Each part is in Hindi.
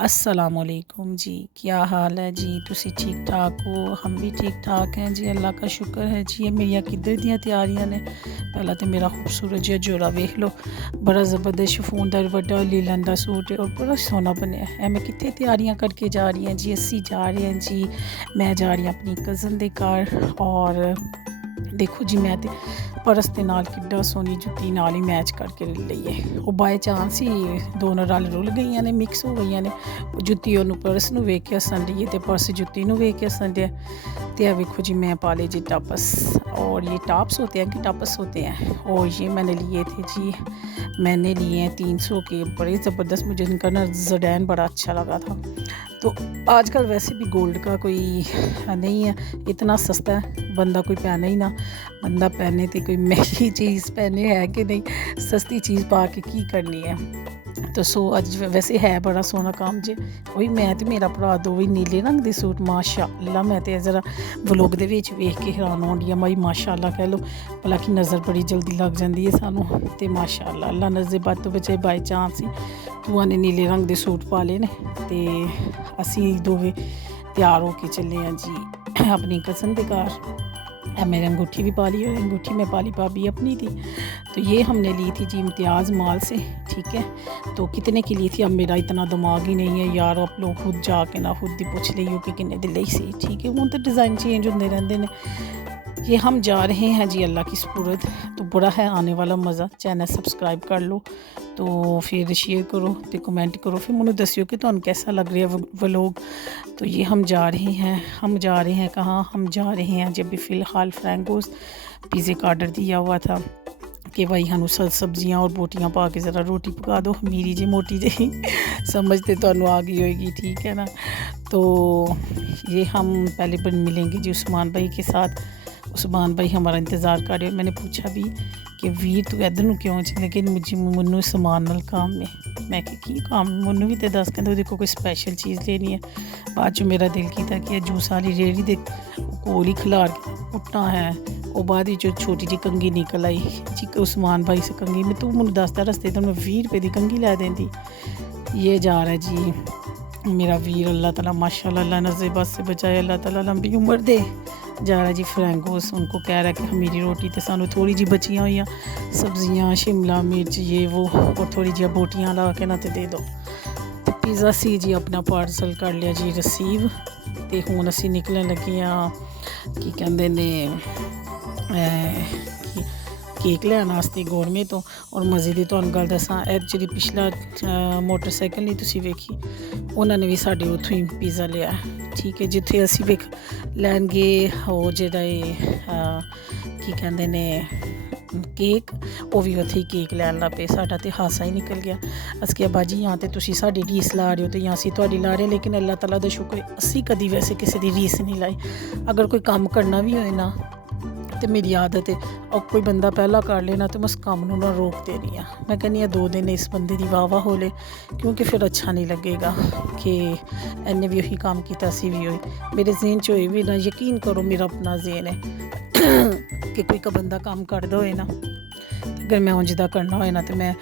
अस्सलामुअलैकुम जी, क्या हाल है जी? तुसी ठीक ठाक हो? हम भी ठीक ठाक हैं जी, अल्लाह का शुक्र है जी। ये मेरिया किधर दियां तैयारियां ने। पहला तो मेरा खूबसूरत जिहा जोड़ा वेख लो, बड़ा ज़बरदस्त शिफॉन दा वड्डा लीलन दा सूट है और बड़ा सोहना बनया है। मैं कित्थे तैयारियां करके जा रही हैं जी, असी जा रहे हैं जी। मैं जा रही हूँ अपनी कज़न दे घर और देखो जी मैं ते परस दे नाल किड्डा सोहनी जुत्ती नाल ही मैच करके लई है। ਉਹ ਬਾਏ ਚਾਂਸ ਹੀ ਦੋਨੋਂ ਰਲ ਰੁਲ ਗਈਆਂ ਨੇ, ਮਿਕਸ ਹੋ ਗਈਆਂ ਨੇ। ਜੁੱਤੀ ਉਹਨੂੰ ਪਰਸ ਨੂੰ ਵੇਖ ਕੇ ਹੱਸਣ ਡਈ ਹੈ ਤੇ ਪਰਸ जुत्ती ਨੂੰ ਵੇਖ के हंसन डਿਆ। तो यह देखो जी मैं पाले जी टापस, और ये टॉप्स होते हैं कि टापस होते हैं, और ये मैंने लिए थे जी, मैंने लिए हैं 300 के, बड़े ज़बरदस्त। मुझे इनका ना जडैन बड़ा अच्छा लगा था। तो आजकल वैसे भी गोल्ड का कोई नहीं है, इतना सस्ता है, बंदा कोई पहने ही ना, बंदा पहने तो कोई महंगी चीज़ पहने है कि नहीं, सस्ती चीज़ पा के की करनी है। तो सो अज वैसे है बड़ा सोहना काम जे। वही मैं तो मेरा भरा दो ही नीले रंग दे सूट, माशाअल्लाह। मैं तो जरा व्लॉग दे विच वेख के हैरान होन डी माई, माशाअल्लाह कह लो भला कि नज़र बड़ी जल्दी लग जाती है सानू। तो माशाअल्लाह अल्लाह नज़र बद तो बचे, बाई चांस ही भूआ ने नीले रंग दे सूट पा ले ने। तो असी दोवें तैयार होके चले हैं जी अपनी कज़न दे घर। मेरी अंगूठी भी पा ली, और अंगूठी में पाली भाभी अपनी थी। तो ये हमने ली थी जी इम्तियाज़ माल से, ठीक है। तो कितने की ली थी अब मेरा इतना दिमाग ही नहीं है यार, आप लोग खुद जाके ना खुद ही पूछ ली हो कि किन्ने दी लई सी, ठीक है। वो तो डिज़ाइन चेंज होते रहते हैं। ये हम जा रहे हैं जी अल्लाह की सुपुर्द। तो बड़ा है आने वाला मज़ा। चैनल सब्सक्राइब कर लो, तो फिर शेयर करो तो कमेंट करो, फिर मुझे दसियो कि तुहानू कैसा लग रहा है व्लॉग। तो ये हम जा रहे हैं कहाँ, हम जा रहे हैं जब भी फ़िलहाल फ्रैंकोस पिज़्ज़े का आर्डर दिया हुआ था कि भाई हम सब्जियां और बोटियां पा के ज़रा रोटी पका दो, मेरी जी मोटी जी समझते तो आ गई होगी, ठीक है ना। तो ये हम पहले मिलेंगे जी उस्मान भाई के साथ। उस्मान भाई हमारा इंतज़ार कर रहे। मैंने पूछा भी कि वीर तू इधर नूं क्यों चले, लेकिन मुझे मनु समान नाल काम में, मैं की काम मनु भी तो दस कहते देखो कोई स्पैशल चीज़ लेनी है। बाद चो मेरा दिल किया कि जूस वाली रेहड़ी दे कोल ही खिलार के पुट्टा है। और बाद छोटी जी कंगी निकल आई जी उस्मान भाई से कंगी में, तू मुझे दसदा रस्ते तो मैं 20 रुपये की कंगी लै देंदी। ये जा रहा है जी मेरा वीर, अल्लाह ताला माशाल्लाह अल्लाह नज़र बस से बचाए, अल्लाह ताला लंबी उम्र दे। जा रहा है जी फ्रैंकोस, उनको कह रहा है कि मेरी रोटी तो सानू थोड़ी जी बचियाँ हुई सब्जियाँ, शिमला मिर्च ये वो, और थोड़ी जी बोटियाँ ला के ना तो दे दो। तो पिज़्ज़ा सी जी अपना पार्सल कर लिया जी रिसीव। तो हुण असी निकलन लगे हाँ की कहते ने केक लैन वास्ते गौरमे तो। और मज़े की तुहानू गल दसां, जी पिछला मोटरसाइकिल नहीं तुसी वेखी, उन्होंने भी साढ़े उतों ही पिज़्ज़ा लिया, ठीक है। जिथे असी वेख लैन गए वो जेड़ा की कहते ने केक, वो भी उत्थे ही केक लैन लग पे। साडा तो हासा ही निकल गया। अस क्या बाजी यहाँ तो तुसी साडी रीस ला रहे हो, तो यहाँ असी तुहाडी ला रहे, लेकिन अल्लाह ताला दा शुक्र असी कदी वैसे किसी की रीस नहीं लाई। अगर कोई काम करना भी होए ना तो मेरी आदत है, और कोई बंदा पहला कर लेना तो मैं उस काम को ना रोक देनी है। मैं कहनी 2 दिन इस बंदे की वाह वाह हो ले, क्योंकि फिर अच्छा नहीं लगेगा कि इन्हें भी वही काम किया असी भी हुई। मेरे जहन च होए भी ना, यकीन करो मेरा अपना जहन है कि कोई का बंदा काम करता होए ना, अगर मैं उंजदा करना होए ना तो मैं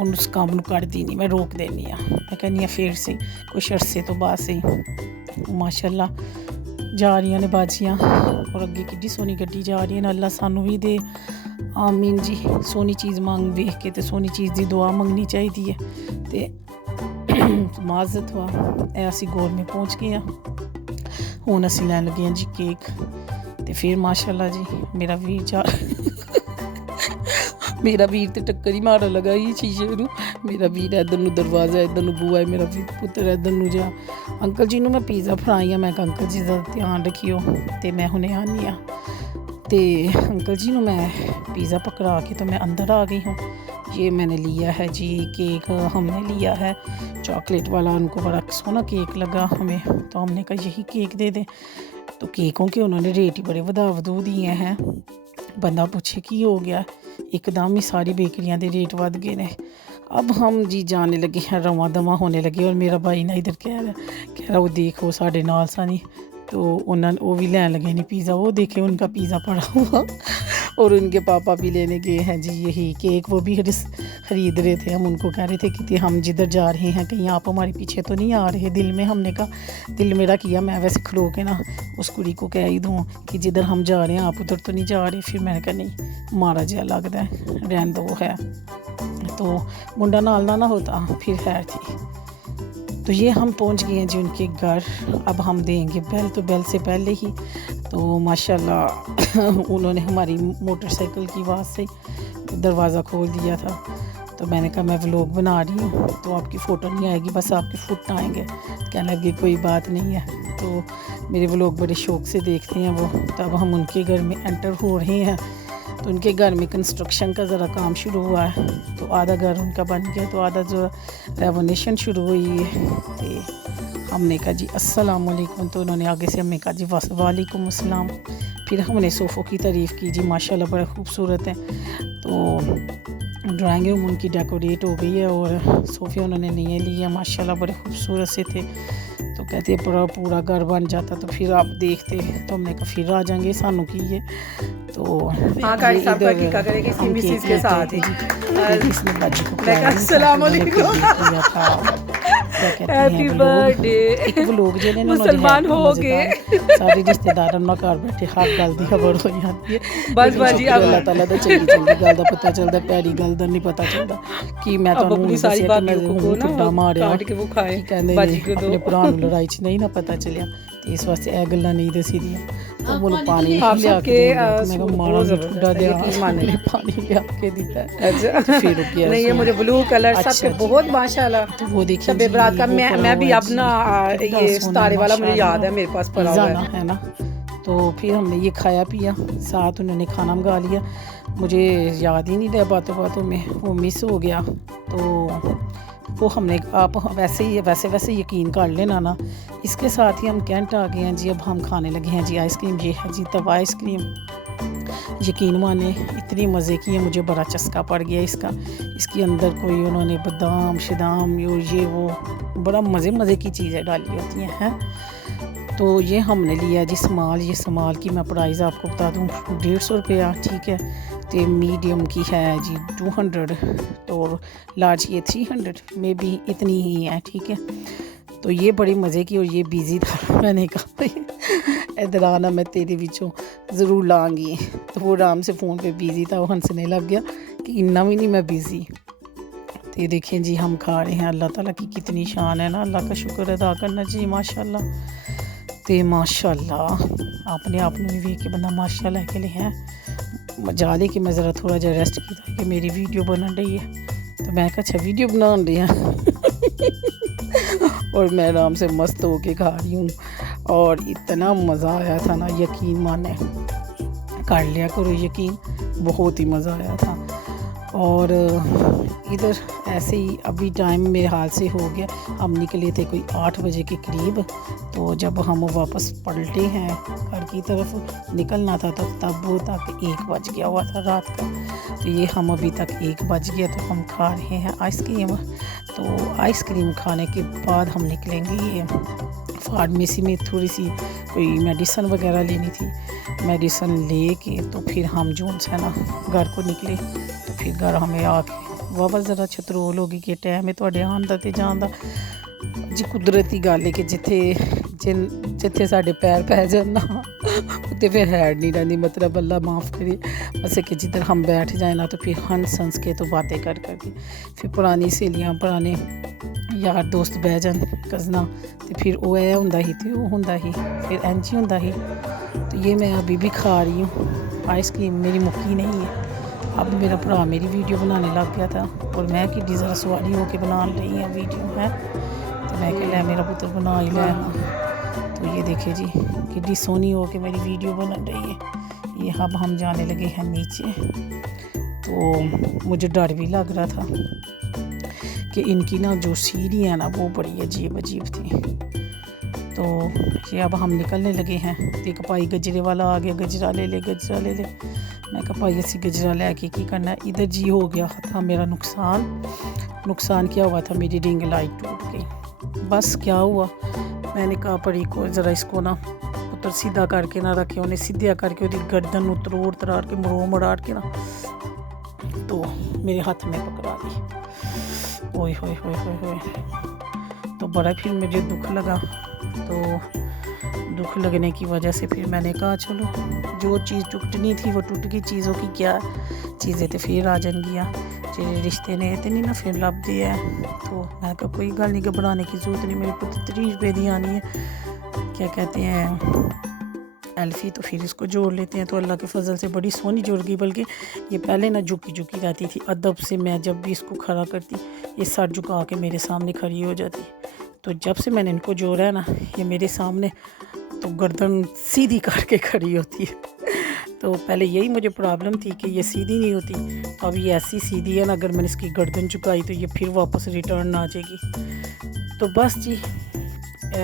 उस काम को करती नहीं, मैं रोक देनी है। मैं कहनी फिर से कुछ अरसे तो बाद से माशाल्लाह जा रही ने बाजियाँ, और अगे कि सोहनी गड्डी जा रही है। अल्लाह सानू भी दे, आमीन जी। सोहनी चीज़ मंग वेख के तो सोहनी चीज़ की दुआ मंगनी चाहिए है। तो माजत हुआ असी गोल में पहुँच गए हैं। हुण असी लैन लगे हैं जी केक। तो फिर माशाल्लाह जी मेरा वीर जा मेरा वीर तो टक्कर ही मारन लगा ये शीशे नूं। मेरा वीर इधर नूं दरवाज़ा, इधर नूं बूआ है, मेरा वीर पुत्र इधर नूं जा। अंकल जी नूं मैं पिज़्ज़ा फड़ाई आ, मैं अंकल जी का ध्यान रखियो, तो मैं हुणे आनी आ। तो अंकल जी नूं मैं पिज़्ज़ा पकड़ा के तो मैं अंदर आ गई हूँ। ये मैंने लिया है जी केक, हमने लिया है चॉकलेट वाला, उनको बड़ा सोहना केक लगा हमें, तो हमने कहा यही केक दे दें। तो केकों के उन्होंने रेट ही बड़े वधू दिए हैं। बंदा पूछे की हो गया, एकदम ही सारी बेकरियां के रेट बढ़ गए ने। अब हम जी जाने लगे हैं, रवा दवा होने लगे। और मेरा भाई ना इधर कह रहा वो देखो साढ़े नाल सानी, तो उन्होंने वो भी लैन लगे नहीं पिज़्ज़ा, वो देखे उनका पिज़्ज़ा पड़ा हुआ और उनके पापा भी लेने गए हैं जी यही केक, वो भी ख़रीद रहे थे। हम उनको कह रहे थे कि हम जिधर जा रहे हैं कहीं आप हमारे पीछे तो नहीं आ रहे। दिल में हमने कहा, दिल मेरा किया मैं वैसे खलो के ना उस कुड़ी को कह ही दूँ कि जिधर हम जा रहे हैं आप उधर तो नहीं जा रहे। फिर मैंने कहा नहीं मारा जहा लगता है, रहन दो है तो मुंडा नाल ना होता फिर खैर थी। तो ये हम पहुंच गए हैं जी उनके घर। अब हम देंगे बेल, तो बेल से पहले ही तो माशाल्लाह उन्होंने हमारी मोटरसाइकिल की आवाज़ से दरवाज़ा खोल दिया था। तो मैंने कहा मैं व्लॉग बना रही हूँ तो आपकी फ़ोटो नहीं आएगी, बस आपके फुट आएंगे। कहने लगे कोई बात नहीं है। तो मेरे व्लॉग बड़े शौक़ से देखते हैं वो। तब हम उनके घर में एंटर हो रहे हैं तो उनके घर में कंस्ट्रक्शन का ज़रा काम शुरू हुआ है। तो आधा घर उनका बन गया, तो आधा जो रेवोनेशन शुरू हुई है। तो हमने कहा जी अस्सलाम वालेकुम, तो उन्होंने आगे से हमें कहा जी वालेकुम अस्सलाम। फिर हमने सोफ़ों की तारीफ़ की जी माशाल्लाह बड़े खूबसूरत हैं। तो ड्राइंग रूम उनकी डेकोरेट हो गई है और सोफ़े उन्होंने नए लिए माशाल्लाह बड़े खूबसूरत से थे। तो कहते पूरा घर बन जाता तो फिर आप देखते। तो हमने कहा फिर आ जाएंगे सानू की ये। तो हाँ गाइस साहब का करेंगे सी मिसेस के साथ ही इसने बाजी को अस्सलाम वालेकुम हैप्पी बर्थडे एक व्लॉग जेने मुसलमान हो गए सारे रिश्तेदार ना घर बैठे हर गल दी खबर हो जाती है। बस बाजी अल्लाह ताला दा चंगी चंगी गल दा पता चलदा, पैड़ी गल दा नहीं पता चलदा कि मैं अब अपनी सारी बातों को ना काट के वो खाए बाजी को दो अपने भरा नु लड़ाई च नहीं ना पता चलिया। तो इस वास्ते ए गल्लां नहीं दसी दियां। वो पानी लिया के मैं को मारा ठंडा दे माने पानी लिया के दिता है। अच्छा फिर रुकिया नहीं ये मुझे ब्लू कलर सबके बहुत माशाल्लाह। तो वो देखिए शब बरात का मैं भी अपना ये सितारे वाला मुझे याद है मेरे पास पड़ा हुआ है ना। तो फिर हमने ये खाया पिया, साथ उन्होंने खाना मंगा लिया। मुझे याद ही नहीं रहा बातों बातों में वो मिस हो गया। तो वो हमने आप वैसे यकीन कर लेना ना। इसके साथ ही हम कैंट आ गए हैं जी। अब हम खाने लगे हैं जी आइसक्रीम। ये है जी तब आइसक्रीम, यकीन माने इतनी मज़े की है, मुझे बड़ा चस्का पड़ गया इसका। इसके अंदर कोई उन्होंने बादाम शदाम ये वो बड़ा मज़े की चीज़ें डाली होती हैं। तो ये हमने लिया जी समाल। ये समाल की मैं प्राइस आपको बता दूँ 150 रुपया, ठीक है। तो मीडियम की है जी 200, तो लार्ज की 300 में भी इतनी ही है, ठीक है। तो ये बड़ी मज़े की और ये बिज़ी था। मैंने कहा इधर आना मैं तेरे विचों ज़रूर लाँगी। तो वो आराम से फ़ोन पे बिज़ी था, वो हंसने लग गया कि इन्ना भी नहीं मैं बिज़ी। तो ये देखें जी हम खा रहे हैं। अल्लाह ताला की कितनी शान है ना, अल्लाह का शुक्र अदा करना जी माशाल्लाह। तो माशाल्लाह अपने आप में भी वेख के बंदा माशाल्लाह के लिए है मजा ले कि मैं ज़रा थोड़ा जहा रेस्ट किया कि मेरी वीडियो बन रही है। तो मैं कहा अच्छा वीडियो बना रही हैं और मैं आराम से मस्त होके खा रही हूँ। और इतना मज़ा आया था ना, यकीन माने कर लिया करो यकीन, बहुत ही मज़ा आया था। और इधर ऐसे ही अभी टाइम मेरे हाल से हो गया। हम निकले थे कोई 8 बजे के करीब। तो जब हम वापस पलटे हैं घर की तरफ निकलना था तो तब तक 1 बज गया हुआ था रात का। तो ये हम अभी तक 1 बज गया तो हम खा रहे हैं आइसक्रीम। तो आइसक्रीम खाने के बाद हम निकलेंगे ये फार्मेसी में थोड़ी सी कोई मेडिसिन वगैरह लेनी थी। मेडिसिन ले के तो फिर हम जोन से ना घर को निकले। तो फिर घर हमें आके वापस ज़रा छतरोल हो गई कि टाइम है थोड़े आन दा ते जान दा जी। कुदरती गल है कि जिथे साढ़े पैर पै जान ना उत्ते फिर हैड नहीं रही, मतलब अल्लाह माफ़ करे। बस कि जिधर हम बैठ जाए ना तो फिर हंस हंस के तो बातें कर के फिर पुरानी सहेलियाँ पुराने यार दोस्त बह जान कज़ना तो फिर वो ऐ हुंदा ही ते वो हुंदा ही फिर इंज ही हुंदा ही। तो ये मैं अभी भी खा रही हूँ आइसक्रीम, मेरी मुक्की नहीं है। अब मेरा भरा मेरी वीडियो बनाने लग गया था और मैं कि ज़रा सवारी होके बना रही हूँ वीडियो है। तो मैं कह मेरा पुत्र बना ही लेना। तो ये देखे जी कितनी सोनी हो के मेरी वीडियो बन रही है। ये अब हम जाने लगे हैं नीचे। तो मुझे डर भी लग रहा था कि इनकी ना जो सीढ़ी है ना वो बड़ी अजीब थी। तो ये अब हम निकलने लगे हैं। तो एक भाई गजरे वाला आ गया, गजरा ले ले। मैं कहा भाई ऐसी गजरा लेके की करना है। इधर जी हो गया था मेरा नुकसान क्या हुआ था, मेरी रिंग लाइट टूट गई। बस क्या हुआ, मैंने कहा परी को ज़रा इसको ना पुत्र सीधा करके ना रखे, उन्हें सीधा करके ਉਹਦੀ गर्दन ਨੂੰ ਤਰੋੜ ਤਰਾੜ ਕੇ ਮੜਾੜ ਕੇ ना तो मेरे हाथ में पकड़ा दी। ओए होए होए होए होए, तो बड़ा फिर मुझे दुख लगा। तो दुख लगने की वजह से फिर मैंने कहा चलो जो चीज़ टूटनी थी वो टूट गई, चीज़ों की क्या चीज़ें तो फिर आ जाएंगियाँ, तेरे रिश्ते ने इतनी ना फिर लब दिया है। तो मैं कहा कोई गल नहीं, घबराने की ज़रूरत नहीं, मेरे पुत्र 30 रुपये दी आनी है, क्या कहते हैं एल्फ़ी, तो फिर इसको जोड़ लेते हैं। तो अल्लाह के फजल से बड़ी सोहनी जुड़ गई, बल्कि ये पहले ना झुकी झुकी रहती थी, अदब से मैं जब भी इसको खड़ा करती ये सर झुका के मेरे सामने खड़ी हो जाती। तो जब से मैंने इनको जोड़ा है ना, ये मेरे सामने तो गर्दन सीधी करके खड़ी होती है। तो पहले यही मुझे प्रॉब्लम थी कि ये सीधी नहीं होती, तो अब ये ऐसी सीधी है ना, अगर मैंने इसकी गर्दन झुकाई तो ये फिर वापस रिटर्न आ जाएगी। तो बस जी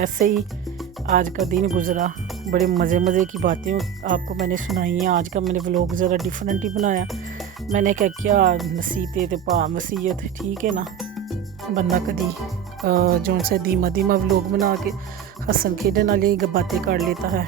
ऐसे ही आज का दिन गुज़रा, बड़े मज़े की बातें आपको मैंने सुनाई हैं। आज का मैंने व्लॉग ज़रा डिफरेंट ही बनाया। मैंने कहा क्या नसीहतें ते भा मसीहत, ठीक है ना, बंदा कदी जो से धीमा व्लॉग बना के हसन खेडन वाली बातें कर लेता है।